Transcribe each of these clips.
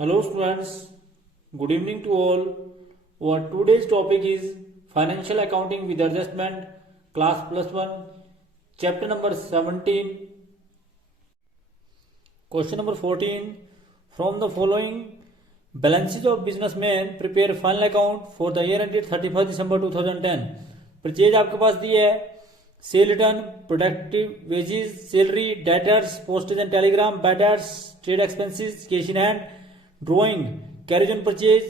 Hello students, good evening to all. Our today's topic is Financial Accounting with Adjustment, Class Plus 1, Chapter number 17. Question number 14. From the following balances of businessmen prepare final account for the year ended 31st December 2010. Purchase आपके पास दी है, sale return, productive wages, salary, debtors, postage and telegram, bad debts, trade expenses, cash in hand, drawing, carriage on purchase,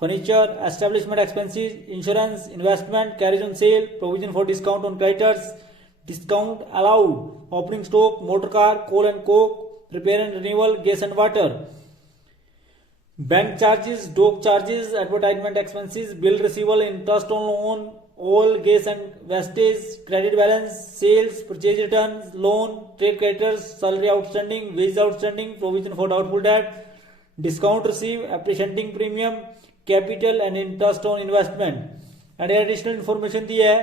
furniture, establishment expenses, insurance, investment, carriage on sale, provision for discount on creditors, discount allowed, opening stock, motor car, coal and coke, repair and renewal, gas and water, bank charges, dock charges, advertisement expenses, bill receivable, interest on loan, all gas and wastage, credit balance, sales, purchase returns, loan, trade creditors, salary outstanding, wages outstanding, provision for doubtful debt, discount received, appreciating premium, capital and interest on investment. And additional information दी है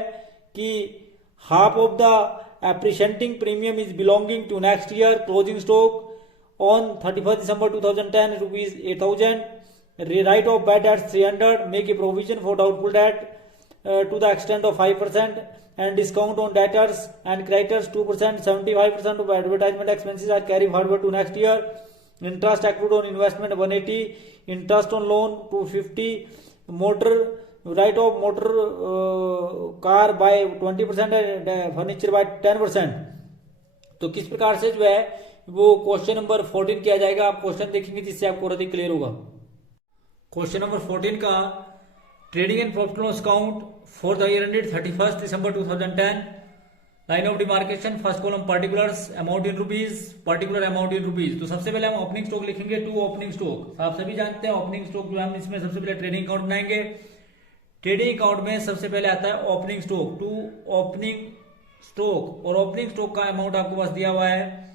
कि half of the appreciating premium is belonging to next year closing stock on 31st December 2010 rupees 8,000. Write off bad debts 300. Make a provision for doubtful debt to the extent of 5% and discount on debtors and creditors 2%. 75% of advertisement expenses are carried forward to next year. Interest accrued on investment 180, interest on loan 250, motor write off motor car by 20% and furniture by 10%. तो किस प्रकार से जो है वो question number 14 किया जाएगा, आप क्वेश्चन देखेंगे जिससे आपको और अधिक क्लियर होगा। क्वेश्चन नंबर 14 का trading and profit loss account for the year ended 31st December 2010. Line of demarcation, first column particulars, amount in rupees, particular amount in rupees. तो सबसे पहले हम ओपनिंग स्टॉक लिखेंगे, टू ओपनिंग स्टॉक। आप सभी जानते हैं ओपनिंग स्टॉक जो है हम इसमें सबसे पहले ट्रेडिंग अकाउंट बनाएंगे। ट्रेडिंग अकाउंट में सबसे पहले आता है opening stock, to opening stock. और ओपनिंग स्टॉक का अमाउंट आपके पास दिया हुआ है,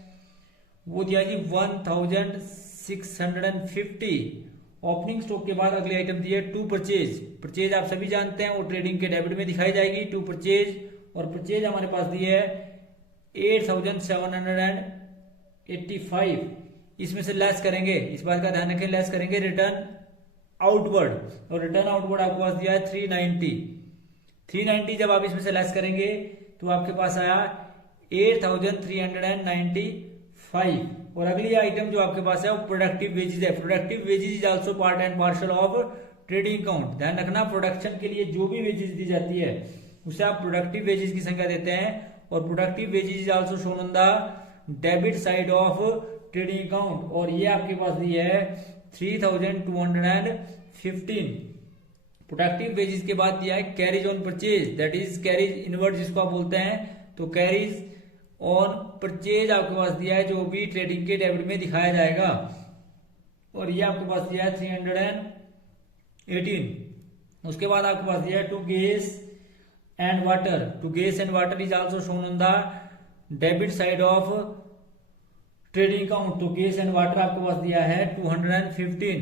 वो दिया जी 1650। ओपनिंग स्टॉक के बाद अगले आइटम दिए टू परचेज। परचेज आप सभी जानते हैं वो ट्रेडिंग के डेबिट में दिखाई जाएगी, टू परचेज। और परचेज हमारे पास दी है 8785। इसमें से लेस करेंगे, इस बात का ध्यान रखें, लेस करेंगे रिटर्न आउटवर्ड। और रिटर्न आउटवर्ड आपके पास दिया है 390। जब आप इसमें से लेस करेंगे तो आपके पास आया 8395। और अगली आइटम जो आपके पास है वो प्रोडक्टिव वेजेस है। Productive wages is also part and parcel of trading account. ध्यान रखना, प्रोडक्शन के लिए जो भी वेजेस दी जाती है उसे आप प्रोडक्टिव वेजेस की संख्या देते हैं। और productive wages is also shown on the debit side of trading account. और ये आपके पास दी है 3215। प्रोडक्टिव वेजेस के बाद दिया है carriage on purchase, that is carriage inward जिसको आप बोलते हैं। तो कैरिज ऑन परचेज आपके पास दिया है जो भी ट्रेडिंग के डेबिट में दिखाया जाएगा। और ये आपके पास दिया है 318। उसके बाद आपके पास दिया है to gas and water. To gas and water is also shown on the debit side of trading account. तो गैस एंड वाटर आपके पास दिया है 215।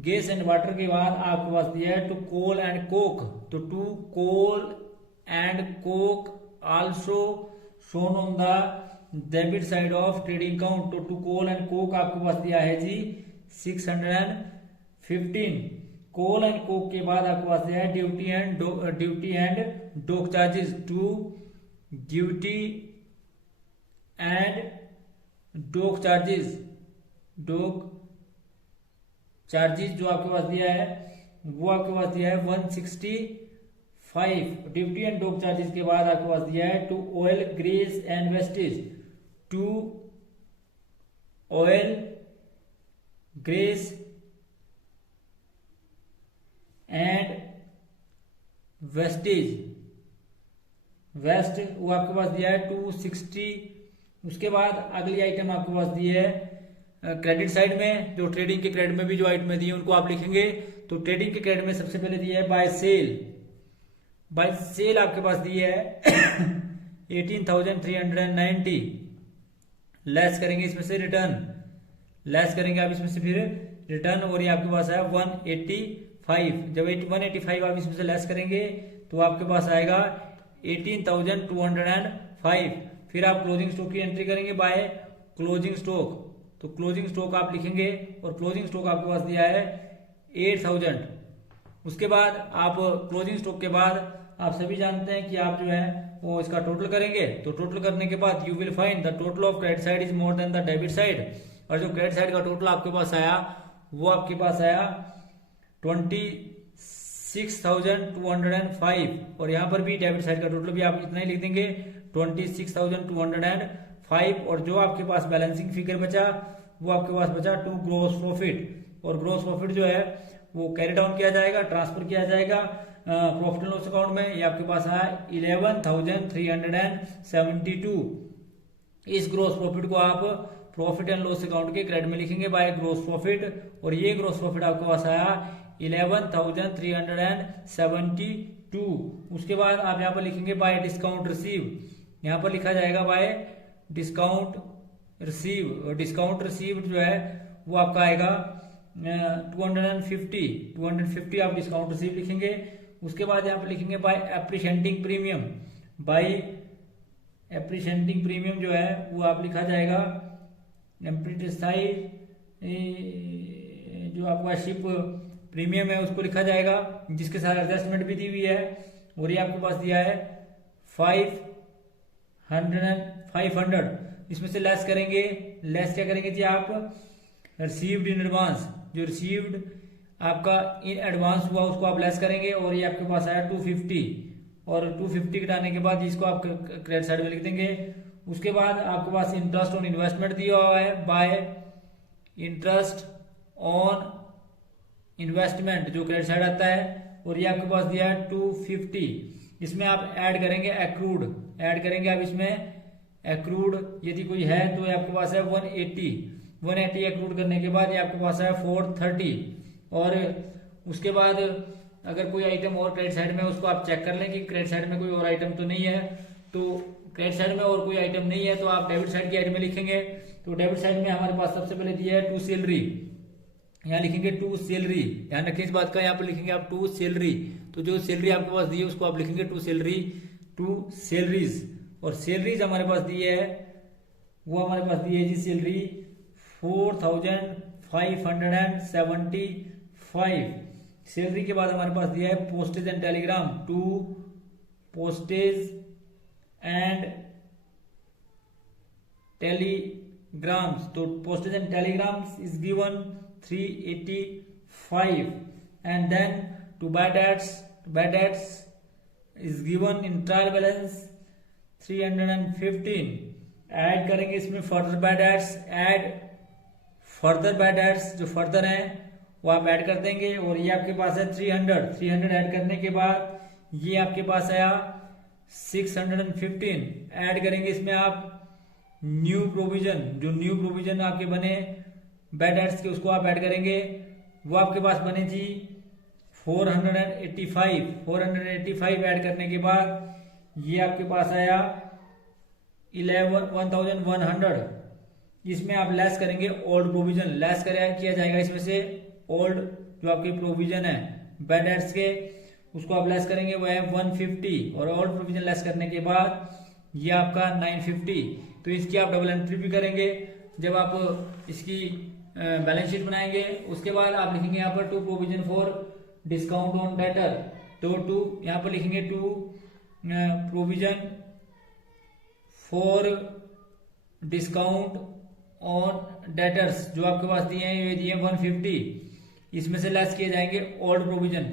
गैस एंड वाटर के बाद आपके पास दिया है टू कोल एंड कोक। तो to coal and coke also shown on the debit side of trading account। तो टू कोल एंड कोक आपके पास दिया है जी 615। कोल एंड कोक के बाद आपके पास दिया है duty and dock charges. To duty and dock charges जो आपके पास दिया है वो आपके पास दिया है 165। ड्यूटी एंड डॉक चार्जेस के बाद आपके पास दिया है to oil grease and wastage. To oil grease and wastage, waste वो आपके पास दिया है 260। उसके बाद अगली आइटम आपके पास दी है क्रेडिट साइड में। जो ट्रेडिंग के क्रेडिट में भी जो आइटम दी है उनको आप लिखेंगे। तो ट्रेडिंग के क्रेडिट में सबसे पहले दिया है बाय सेल। बाय सेल आपके पास दी है 18,390। लेस करेंगे इसमें से रिटर्न, लेस करेंगे आप इसमें से फिर रिटर्न। और ये आपके पास है 185। जब 185 आप इसमें से लेस करेंगे तो आपके पास आएगा 18,205। फिर आप क्लोजिंग स्टॉक की एंट्री करेंगे बाय क्लोजिंग स्टॉक। तो क्लोजिंग स्टॉक आप लिखेंगे और क्लोजिंग स्टॉक आपके पास दिया है 8000। उसके बाद आप क्लोजिंग स्टॉक के बाद आप सभी जानते हैं कि आप जो है वो इसका टोटल करेंगे, तो टोटल करने के बाद you will find the total of credit side is more than the debit side. और जो क्रेडिट साइड का टोटल आपके पास आया वो आपके पास आया 26,205 और यहाँ पर भी डेबिट साइड का टोटल भी आप इतना ही लिख देंगे 26,205। और जो आपके पास बैलेंसिंग फिगर बचा वो आपके पास बचा टू ग्रोस प्रॉफिट। और ग्रोस प्रॉफिट जो है वो कैरी डाउन किया जाएगा, ट्रांसफर किया जाएगा प्रॉफिट एंड लॉस अकाउंट में। ये आपके पास आया 11,372। इस ग्रोस प्रॉफिट को आप प्रॉफिट एंड लॉस अकाउंट के क्रेडिट में लिखेंगे बाय ग्रोस प्रॉफिट। और ये ग्रोस प्रॉफिट आपके पास आया 11,372। उसके बाद आप यहाँ पर लिखेंगे बाय डिस्काउंट रिसीव, यहाँ पर लिखा जाएगा बाय डिस्काउंट रिसीव। और डिस्काउंट रिसीव जो है वो आपका आएगा 250 आप डिस्काउंट रिसीव लिखेंगे। उसके बाद यहाँ पर लिखेंगे by appreciating premium, by appreciating premium जो है वो आप लिखा जाएगा एम्प्रीसाइड जो आपका शिप प्रीमियम है उसको लिखा जाएगा, जिसके साथ एडजस्टमेंट भी दी हुई है। और ये आपके पास दिया है 500। इसमें से लेस करेंगे, लेस क्या करेंगे जी आप रिसीव्ड इन एडवांस, जो रिसीव्ड आपका इन एडवांस हुआ उसको आप लेस करेंगे। और ये आपके पास आया 250 और 250 घटाने के बाद इसको आप क्रेडिट साइड में लिख देंगे। उसके बाद आपके पास इंटरेस्ट ऑन इन्वेस्टमेंट दिया हुआ है बाय इंटरेस्ट ऑन इन्वेस्टमेंट जो क्रेडिट साइड आता है। और ये आपके पास दिया है 250। इसमें आप ऐड करेंगे एक्रूड, ऐड करेंगे आप इसमें एक्रूड यदि कोई है तो ये आपके पास है 180 एक्रूड करने के बाद ये आपके पास है 430। और उसके बाद अगर कोई आइटम और क्रेडिट साइड में उसको आप चेक कर लें कि क्रेडिट साइड में कोई और आइटम तो नहीं है, तो क्रेडिट साइड में और कोई आइटम नहीं है तो आप डेबिट साइड की आइटम में लिखेंगे। तो डेबिट साइड में हमारे पास सबसे पहले दिया है टू सैलरी, यहाँ लिखेंगे टू सैलरी, ध्यान रखिए इस बात का, यहाँ पर लिखेंगे आप टू सैलरी। तो जो सैलरी आपके पास दी है उसको आप लिखेंगे टू सैलरी, टू सैलरीज। और सैलरीज हमारे पास दी है वो हमारे पास दी है जी सैलरी 4,575। सैलरी के बाद हमारे पास दिया है postage and telegram, to postage and telegrams. तो postage and telegrams is given 385 and then to bad debts is given in trial balance 315। Add करेंगे इसमें further bad debts, add further bad debts जो फर्दर हैं वो आप add कर देंगे। और ये आपके पास है 300 ऐड करने के बाद ये आपके पास आया 615। ऐड करेंगे इसमें आप न्यू प्रोविजन, जो न्यू प्रोविजन आपके बने बैड डेट्स के उसको आप ऐड करेंगे, वो आपके पास बने जी 485 ऐड करने के बाद ये आपके पास आया 1100। इसमें आप लेस करेंगे ओल्ड प्रोविजन, लेस किया जाएगा इसमें से ओल्ड जो आपके प्रोविजन है बैड डेट्स के उसको आप लेस करेंगे वो है 150। और ओल्ड प्रोविजन लेस करने के बाद ये आपका 950। तो इसकी आप डबल एंट्री भी करेंगे जब आप इसकी बैलेंस शीट बनाएंगे। उसके बाद आप लिखेंगे यहाँ पर to provision for discount on debtor, तो टू यहाँ पर लिखेंगे to provision for discount on debtors जो आपके पास दिए हैं ये दिए 150। इसमें से लेस किए जाएंगे ओल्ड प्रोविजन,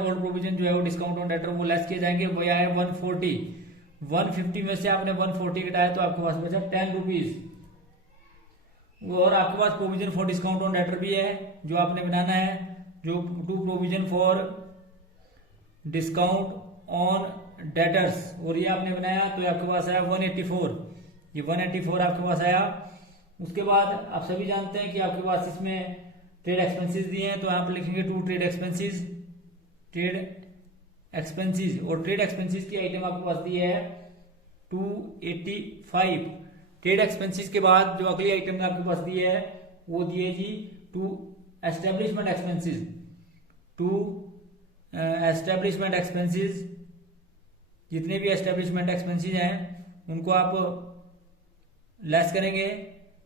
ओल्ड प्रोविजन जो है वो डिस्काउंट ऑन डेटर वो लेस किए जाएंगे, वो आया है 140। 150 में से आपने 140 घटाया तो आपके पास बचा 10 रुपीज। और आपके पास provision for discount on debtor भी है जो आपने बनाना है, जो to provision for discount on debtors, और ये आपने बनाया तो आपके पास आया 184। ये 184 आपके पास आया। उसके बाद आप सभी जानते हैं कि आपके पास इसमें ट्रेड एक्सपेंसेस दिए हैं, तो यहाँ पर लिखेंगे टू ट्रेड एक्सपेंसेस, और ट्रेड एक्सपेंसेस की आइटम आपके पास दी है 285। ट्रेड एक्सपेंसेस के बाद जो अगली आइटम आपके पास दी है वो दी है जी to establishment expenses, establishment expenses जितने भी एस्टेब्लिशमेंट एक्सपेंसेस हैं उनको आप लेस करेंगे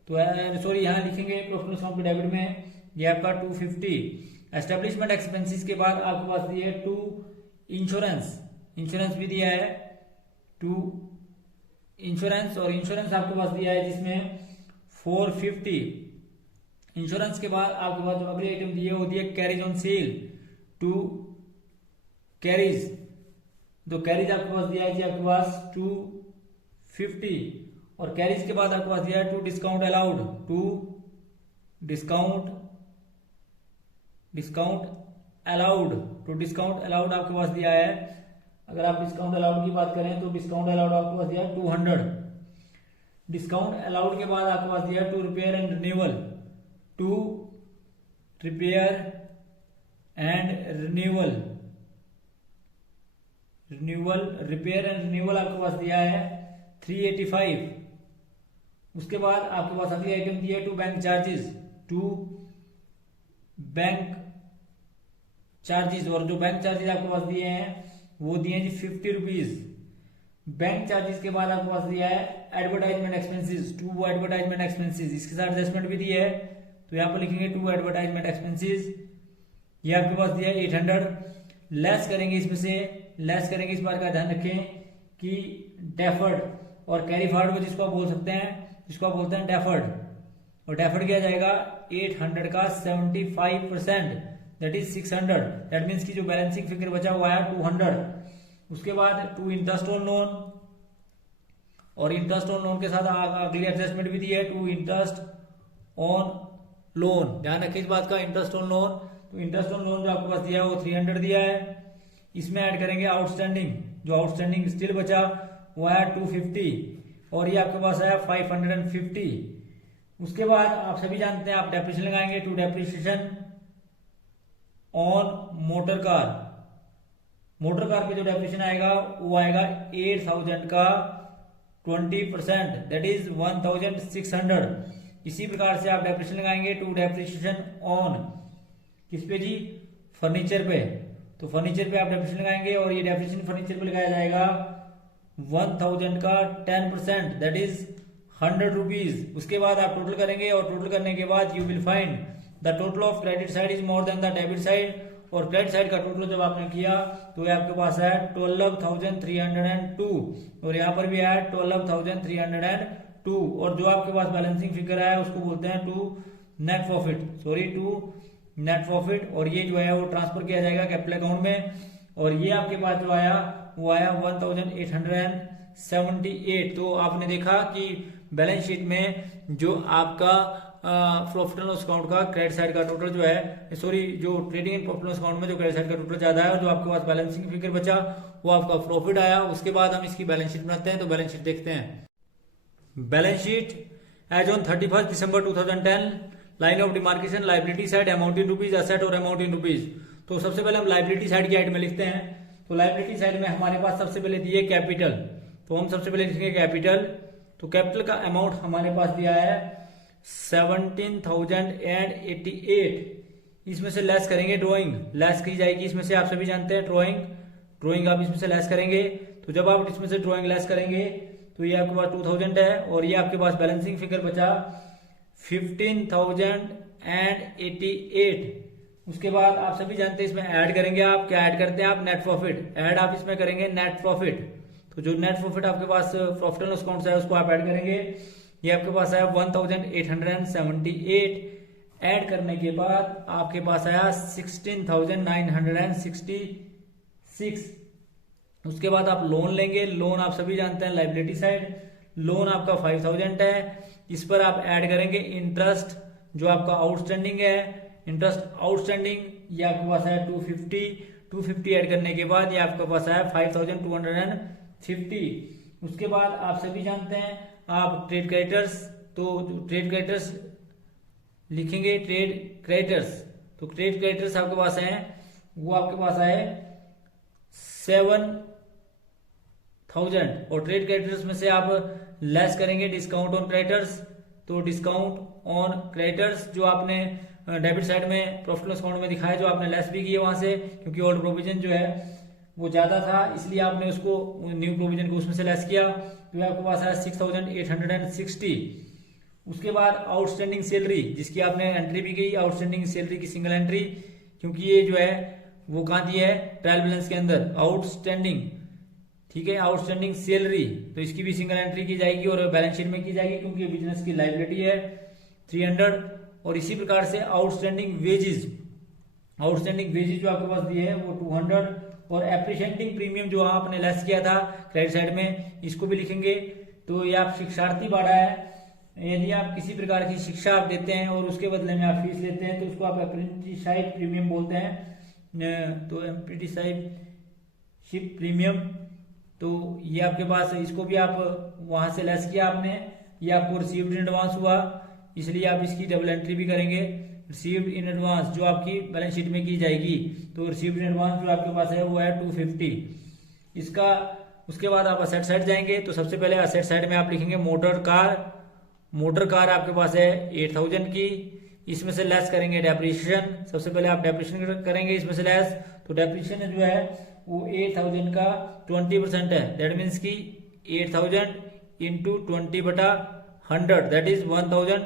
तो सॉरी यहाँ लिखेंगे प्रॉफिट लॉस अकाउंट के डेबिट में ये आपका 250। एस्टेब्लिशमेंट एक्सपेंसेस के बाद आपके पास दिया है 2 इंश्योरेंस भी दिया है 2 इंश्योरेंस, और इंश्योरेंस आपके पास दिया है जिसमें 450। इंश्योरेंस के बाद आपके पास जो अगली आइटम दी है वो दी है कैरिज ऑन सेल 2 कैरिज। तो कैरिज आपके पास दिया है जी आपके पास 250, और कैरिज के बाद आपके पास दिया है 2 डिस्काउंट अलाउड 2 डिस्काउंट अलाउड आपके पास दिया है। अगर आप डिस्काउंट अलाउड की बात करें तो डिस्काउंट अलाउड आपके पास दिया है 200। डिस्काउंट अलाउड के बाद आपके पास दिया है 2 repair and renewal 2 repair and renewal आपके पास दिया है 385। उसके बाद आपके पास अगली आइटम दी है 2 बैंक चार्जेस, और जो बैंक चार्जेस आपके पास दिए हैं वो दिए हैं जी 50 रुपीज। बैंक चार्जेस के बाद आपके पास दिया है एडवर्टाइजमेंट एक्सपेंसेस 2 एडवर्टाइजमेंट एक्सपेंसेस, इसके साथ एडजस्टमेंट भी दिया है तो यहाँ पर लिखेंगे 2 एडवर्टाइजमेंट एक्सपेंसेस, ये आपके पास दिया है 800। लेस करेंगे इस बार का ध्यान रखें कि डेफर्ड और कैरी फॉरवर्ड को जिसको आप बोलते हैं डेफर्ड, और डेफर्ड किया जाएगा 800 का 75%, दैट इज 600। दैट मीन्स की जो बैलेंसिंग फिगर बचा हुआ है 200। उसके बाद 2 इंटरेस्ट ऑन लोन, और इंटरेस्ट ऑन लोन के साथ अगली एडजस्टमेंट भी दी है 2 इंटरेस्ट ऑन लोन। ध्यान रखें इस बात का, इंटरेस्ट ऑन लोन, तो इंटरेस्ट ऑन लोन जो आपके पास दिया है वो 300 दिया है। इसमें ऐड करेंगे आउटस्टैंडिंग, जो आउटस्टैंडिंग स्टिल बचा वो है 250, और ये आपके पास है 550। उसके बाद आप सभी जानते हैं आप डेप्रिसिएशन लगाएंगे 2 डेप्रिसिएशन ऑन मोटर कार पे जो डेप्रिसिएशन आएगा वो आएगा 8000 का 20%, दैट इज 1600। इसी प्रकार से आप डेप्रिसिएशन लगाएंगे 2 डेप्रिसिएशन ऑन किस पे जी, फर्नीचर पे, तो फर्नीचर पे आप डेप्रिसिएशन लगाएंगे और ये डेप्रिसिएशन फर्नीचर पे लगाया जाएगा 1000 का 10%, दैट इज 100 रुपीज। उसके बाद आप टोटल करेंगे, और टोटल करने के बाद you will find the total of credit side is more than the debit side, और क्रेडिट साइड का टोटल जब आपने किया तो ये आपके पास है 12,302, और यहाँ पर भी है 12,302, और जो आपके पास बैलेंसिंग फिगर है उसको बोलते हैं टू नेट प्रॉफिट, और ये जो है वो ट्रांसफर किया जाएगा कैपिटल अकाउंट में, और ये आपके पास जो आया वो आया 1878। तो आपने देखा कि बैलेंस शीट में जो आपका प्रॉफिट एंड लॉस अकाउंट का क्रेडिट साइड का टोटल जो है, जो trading and profit loss account में जो क्रेडिट साइड का टोटल ज्यादा है, और जो आपके पास बैलेंसिंग फिगर बचा वो आपका प्रॉफिट आया। उसके बाद हम इसकी बैलेंस शीट बनाते हैं, तो बैलेंस शीट देखते हैं। Balance sheet as on 31 December 2010, line of demarcation liability side amount in rupees, asset और अमाउंट इन रुपीज। तो सबसे पहले हम लाइबिलिटी साइड की आइट में लिखते हैं, तो लाइबिलिटी साइड में हमारे पास सबसे पहले दिए कैपिटल, तो हम सबसे पहले लिखेंगे कैपिटल। तो कैपिटल का अमाउंट हमारे पास दिया है 17,088। इसमें से लेस करेंगे ड्राइंग, लेस की जाएगी इसमें से, आप सभी जानते हैं ड्राइंग आप इसमें से लेस करेंगे। तो जब आप इसमें से ड्राइंग लेस करेंगे तो ये आपके पास 2000 है, और ये आपके पास बैलेंसिंग फिगर बचा 15,088। उसके बाद आप सभी जानते हैं इसमें ऐड करेंगे, आप क्या ऐड करते हैं, आप नेट प्रॉफिट ऐड आप इसमें करेंगे नेट प्रॉफिट। तो जो नेट प्रॉफिट आपके पास प्रॉफिट एंड लॉस अकाउंट से है उसको आप ऐड करेंगे, ये आपके पास आया 1878। ऐड करने के बाद आपके पास आया 16,966। उसके बाद आप लोन लेंगे, लोन आप सभी जानते हैं लाइबिलिटी साइड, लोन आपका 5,000 है। इस पर आप ऐड करेंगे इंटरेस्ट जो आपका आउटस्टैंडिंग है, इंटरेस्ट आउटस्टैंडिंग ये आपके पास है 250 ऐड करने के बाद ये आपके पास है 5,250। उसके बाद आप सभी जानते हैं आप ट्रेड क्रेडिटर्स, तो ट्रेड क्रेडिटर्स लिखेंगे ट्रेड क्रेडिटर्स, तो ट्रेड क्रेडिटर्स आपके पास हैं वो आपके पास आए 7,000, और ट्रेड क्रेडिटर्स में से आप लेस करेंगे डिस्काउंट ऑन क्रेडिटर्स। तो डिस्काउंट ऑन क्रेडिटर्स जो आपने डेबिट साइड में प्रॉफिट लॉस अकाउंट में दिखाया, जो आपने लेस भी किए वहां से, क्योंकि ओल्ड प्रोविजन जो है वो ज्यादा था इसलिए आपने उसको न्यू प्रोविजन को उसमें से लेस किया, तो आपके पास है 6,860। उसके बाद आउटस्टैंडिंग सैलरी जिसकी आपने एंट्री भी की, आउटस्टैंडिंग सैलरी की सिंगल एंट्री, क्योंकि ये जो है वो कहाँ दी है, ट्रायल बैलेंस के अंदर आउटस्टैंडिंग, ठीक है, आउटस्टैंडिंग सैलरी, तो इसकी भी सिंगल एंट्री की जाएगी और बैलेंस शीट में की जाएगी क्योंकि बिजनेस की लायबिलिटी है 300। और इसी प्रकार से आउटस्टैंडिंग वेजेस, आउटस्टैंडिंग वेजेस जो आपके पास दिए है वो 200, और एप्रिशिएटिंग प्रीमियम जो आपने लेस किया था क्रेडिट साइड में, इसको भी लिखेंगे। तो ये आप शिक्षार्थी भाड़ा है, यदि आप किसी प्रकार की शिक्षा आप देते हैं और उसके बदले में आप फीस लेते हैं तो उसको आप अप्रेंटिसशिप प्रीमियम बोलते हैं। तो अप्रेंटिसशिप प्रीमियम, तो ये आपके पास, इसको भी आप वहां से लेस किया आपने, ये आपको रिसीव्ड इन एडवांस हुआ, इसलिए आप इसकी डबल एंट्री भी करेंगे। रिसीव्ड इन एडवांस जो आपकी बैलेंस शीट में की जाएगी, तो रिसीव्ड इन एडवांस जो आपके पास है वो है 250 इसका। उसके बाद आप असेट साइड जाएंगे, तो सबसे पहले असेट साइड में आप लिखेंगे मोटर कार। मोटर कार आपके पास है 8000 की, इसमें से लेस करेंगे डेप्रिसिएशन। सबसे पहले आप डेप्रिसिएशन करेंगे इसमें से लेस, तो डेप्रिसिएशन जो है वो 8000 का 20% है, दैट मीन्स की 8000 इंटू 20/100 दैट इज 1600।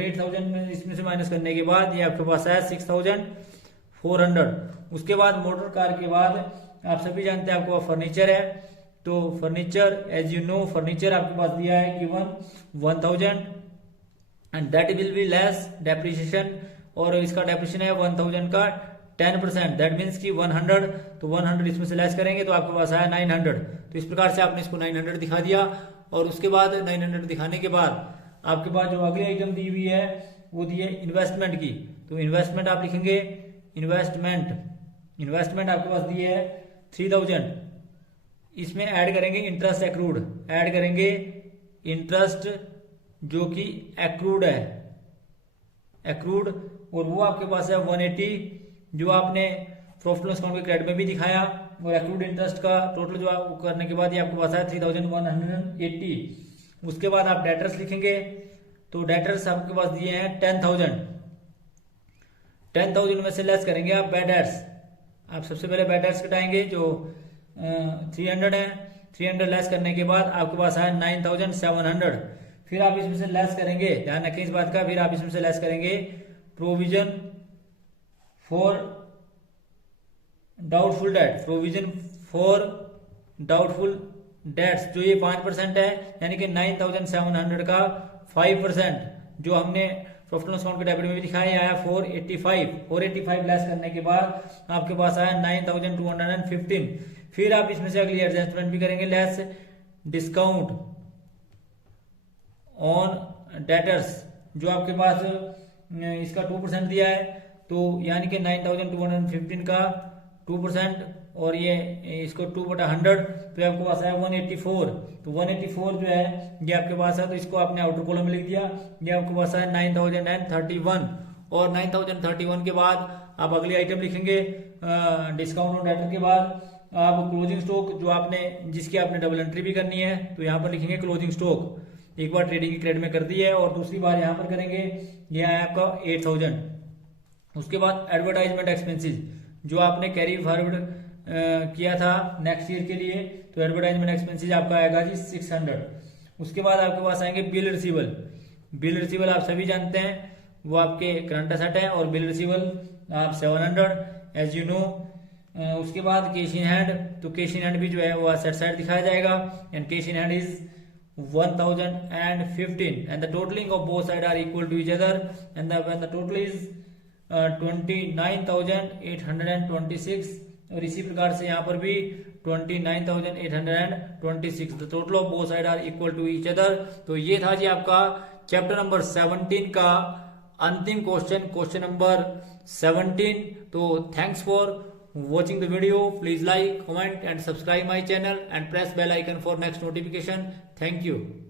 8000 में इसमें से माइनस करने के बाद ये आपके पास है 6400। उसके बाद मोटर कार के बाद आप सभी जानते हैं आपको फर्नीचर है, तो furniture as you know furniture आपके पास दिया है कि 1000 and that will be less depreciation, और इसका डेप्रिसिएशन है 1000 का 10% दैट मीन्स की 100, तो 100 इसमें से लेस करेंगे तो आपके पास आया 900। तो इस प्रकार से आपने इसको 900 दिखा दिया। और उसके बाद 900 दिखाने के बाद आपके पास जो अगली आइटम दी हुई है वो दी है इन्वेस्टमेंट की, तो इन्वेस्टमेंट आप लिखेंगे इन्वेस्टमेंट आपके पास दी है 3000, इसमें ऐड करेंगे इंटरेस्ट एक्रूड, ऐड करेंगे इंटरेस्ट जो कि एक्रूड है, एक्रूड, और वो आपके पास है 180 जो आपने प्रॉफिट लॉस अकाउंट के क्रेडिट में भी दिखाया, और एक्रूड इंटरेस्ट का टोटल जो आप करने के बाद ये आपके पास है 3180। उसके बाद आप डेटर्स लिखेंगे, तो डेटर्स आपके पास दिए हैं 10,000 में से लेस करेंगे आप बैड डेट्स। आप सबसे पहले बैड डेट्स कटाएंगे जो 300 है, 300 लेस करने के बाद आपके पास आया 9700। फिर आप इसमें से लेस करेंगे, ध्यान रखें इस बात का, फिर आप इसमें से लेस करेंगे provision for doubtful debt, provision for doubtful debts जो ये 5% है, यानी कि 9700 का 5% जो हमने प्रॉफिट लॉस अकाउंट के डेबिट में भी दिखाया आया 485 लेस करने के बाद आपके पास आया 9215। फिर आप इसमें से अगली एडजस्टमेंट भी करेंगे, लेस डिस्काउंट ऑन डेटर्स जो आपके पास इसका 2% दिया है, तो यानी कि 9215 का 2% और ये इसको 2/100, तो आपके पास है 184। तो 184 जो है ये आपके पास है, तो इसको आपने आउटर कॉलम में लिख दिया, ये आपके पास है 9031। और 9031 के बाद आप अगली आइटम लिखेंगे डिस्काउंट ऑन डेटर के बाद आप क्लोजिंग स्टॉक जो आपने जिसकी आपने डबल एंट्री भी करनी है, तो यहाँ पर लिखेंगे क्लोजिंग स्टॉक। एक बार ट्रेडिंग की क्रेडिट में कर दी है और दूसरी बार यहाँ पर करेंगे, ये आया आपका 8000। उसके बाद एडवर्टाइजमेंट एक्सपेंसेस जो आपने कैरी फॉरवर्ड किया था नेक्स्ट ईयर के लिए, तो एडवर्टाइजमेंट एक्सपेंसेस आपका आएगा जी 600। उसके बाद आपके पास आएंगे बिल रिसीवल। बिल रिसीवल आप सभी जानते हैं वो आपके करंट एसेट है, और बिल रिसीवल आप 700 एज यू नो। उसके बाद कैश इन हैंड, तो कैश इन हैंड भी जो है वो एसेट साइड दिखाया जाएगा, and cash in hand is 1015 and the totaling of both sides are equal to each other, and the total is 29,826। और इसी प्रकार से यहाँ पर भी 29,826, the total of both sides are equal to each other। तो ये था जी आपका चैप्टर नंबर 17 का अंतिम क्वेश्चन नंबर 17। तो thanks for watching the video. Please like, comment and subscribe my channel and press bell icon for next notification. Thank you.